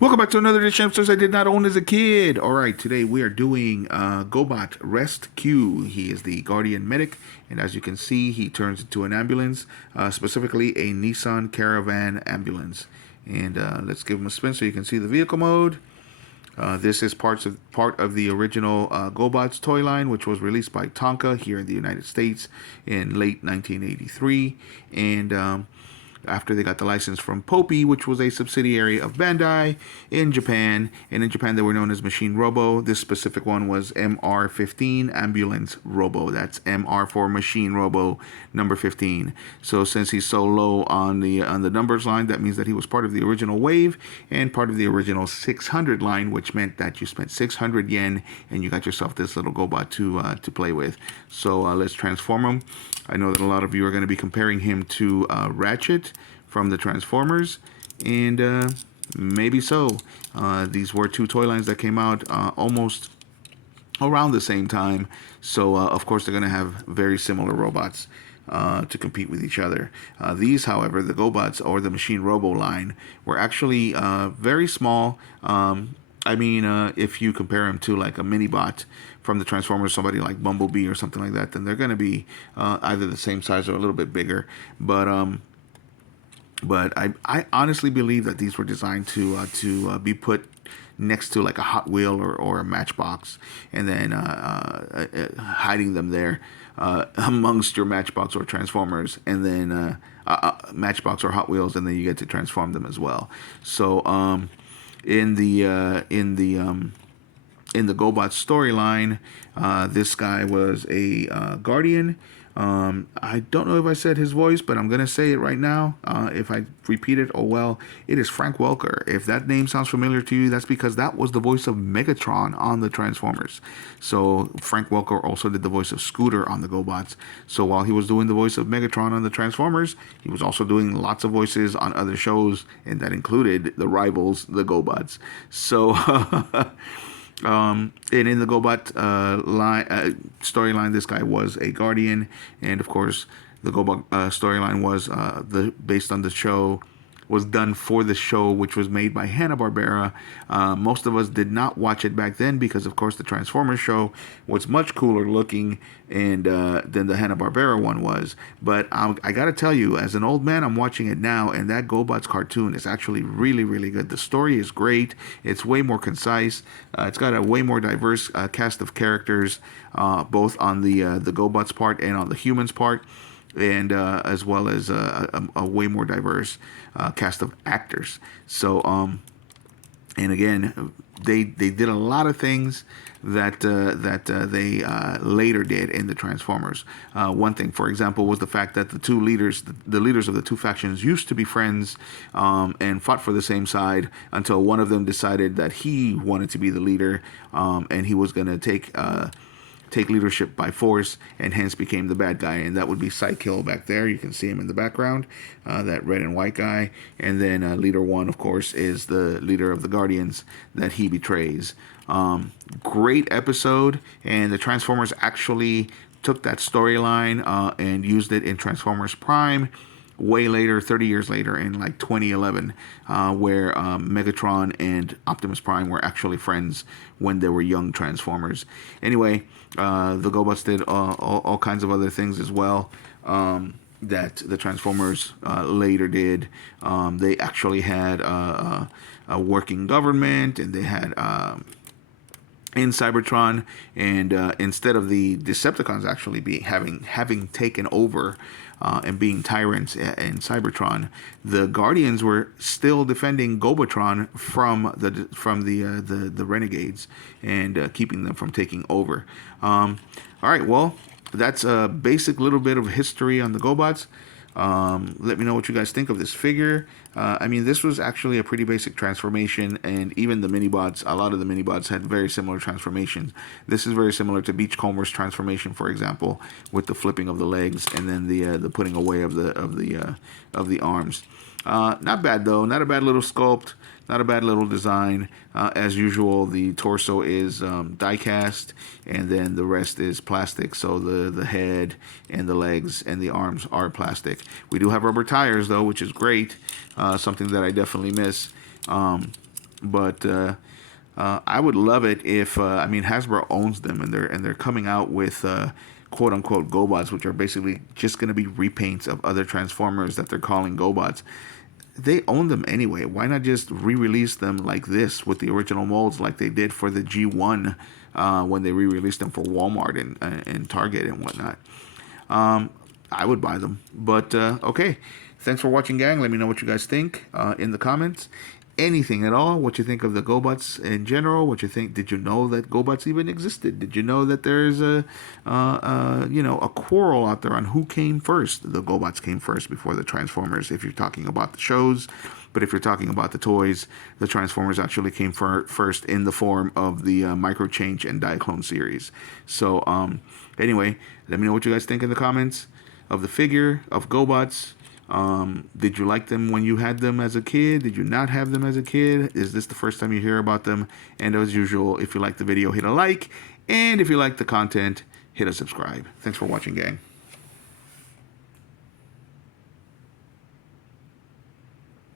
Welcome back to another edition of Episodes I Did Not Own as a Kid. All right, today we are doing Gobot Rest Q. He is the Guardian Medic, and as you can see, he turns into an ambulance, specifically a Nissan Caravan ambulance. And let's give him a spin so you can see the vehicle mode. This is part of the original GoBots toy line, which was released by Tonka here in the United States in late 1983, and after they got the license from Popey, which was a subsidiary of Bandai in Japan. And in Japan, they were known as Machine Robo. This specific one was MR15 Ambulance Robo. That's MR for Machine Robo number 15. So since he's so low on the numbers line, that means that he was part of the original wave and part of the original 600 line, which meant that you spent 600 yen and you got yourself this little GoBot to play with. So let's transform him. I know that a lot of you are going to be comparing him to Ratchet from the Transformers, and maybe so. These were two toy lines that came out almost around the same time, so of course they're going to have very similar robots to compete with each other. These, however, the GoBots or the Machine Robo line, were actually very small. If you compare them to like a mini bot from the Transformers, somebody like Bumblebee or something like that, then they're going to be either the same size or a little bit bigger. But I honestly believe that these were designed to be put next to like a Hot Wheel or a Matchbox, and then hiding them there amongst your Matchbox or Transformers, and then Matchbox or Hot Wheels, and then you get to transform them as well. So in the GoBot storyline, this guy was a Guardian. I don't know if I said his voice, but I'm gonna say it right now. If I repeat it, oh well. It is Frank Welker. If that name sounds familiar to you, that's because that was the voice of Megatron on the Transformers. So Frank Welker also did the voice of Scooter on the GoBots. So while he was doing the voice of Megatron on the Transformers, he was also doing lots of voices on other shows, and that included the rivals, the GoBots. So and in the GoBot storyline, this guy was a Guardian, and of course, the GoBot storyline was based on the show, was done for the show, which was made by Hanna-Barbera. Most of us did not watch it back then because, of course, the Transformers show was much cooler looking and than the Hanna-Barbera one was. But I got to tell you, as an old man, I'm watching it now, and that GoBots cartoon is actually really, really good. The story is great. It's way more concise. It's got a way more diverse cast of characters, both on the GoBots part and on the humans part, and as well as a way more diverse cast of actors. So, and again, they did a lot of things that they later did in the Transformers. One thing, for example, was the fact that the leaders of the two factions, used to be friends and fought for the same side until one of them decided that he wanted to be the leader, and he was going to take leadership by force, and hence became the bad guy, and that would be Psykill back there. You can see him in the background, that red and white guy. And then Leader One, of course, is the leader of the Guardians that he betrays. Great episode, and the Transformers actually took that storyline and used it in Transformers Prime way later, 30 years later, in like 2011, where Megatron and Optimus Prime were actually friends when they were young Transformers. Anyway, the GoBots did all kinds of other things as well that the Transformers later did. They actually had a working government, and they had in Cybertron, and instead of the Decepticons actually having taken over and being tyrants in Cybertron, the Guardians were still defending Gobotron from the Renegades, and keeping them from taking over. All right, well, that's a basic little bit of history on the GoBots. Let me know what you guys think of this figure. This was actually a pretty basic transformation, and even the mini-bots, a lot of the mini-bots had very similar transformations. This is very similar to Beachcomber's transformation, for example, with the flipping of the legs and then the putting away of the arms. Not bad though, not a bad little sculpt. Not a bad little design. As usual, the torso is die cast, and then the rest is plastic. So the head and the legs and the arms are plastic. We do have rubber tires, though, which is great. Something that I definitely miss. But I would love it if I mean Hasbro owns them, and they're coming out with quote unquote Gobots, which are basically just going to be repaints of other Transformers that they're calling Gobots. They own them anyway. Why not just re-release them like this with the original molds, like they did for the G1 when they re-released them for Walmart and Target and whatnot? I would buy them. But okay, thanks for watching, gang. Let me know what you guys think in the comments. Anything at all, what you think of the Gobots in general, what you think. Did you know that Gobots even existed? Did you know that there's a a quarrel out there on who came first? The Gobots came first before the Transformers, if you're talking about the shows. But if you're talking about the toys, the Transformers actually came first in the form of the Micro Change and Diaclone series. So anyway, let me know what you guys think in the comments of the figure of Gobots. Did you like them when you had them as a kid? Did you not have them as a kid? Is this the first time you hear about them? And as usual, if you like the video, hit a like. And if you like the content, hit a subscribe. Thanks for watching, gang.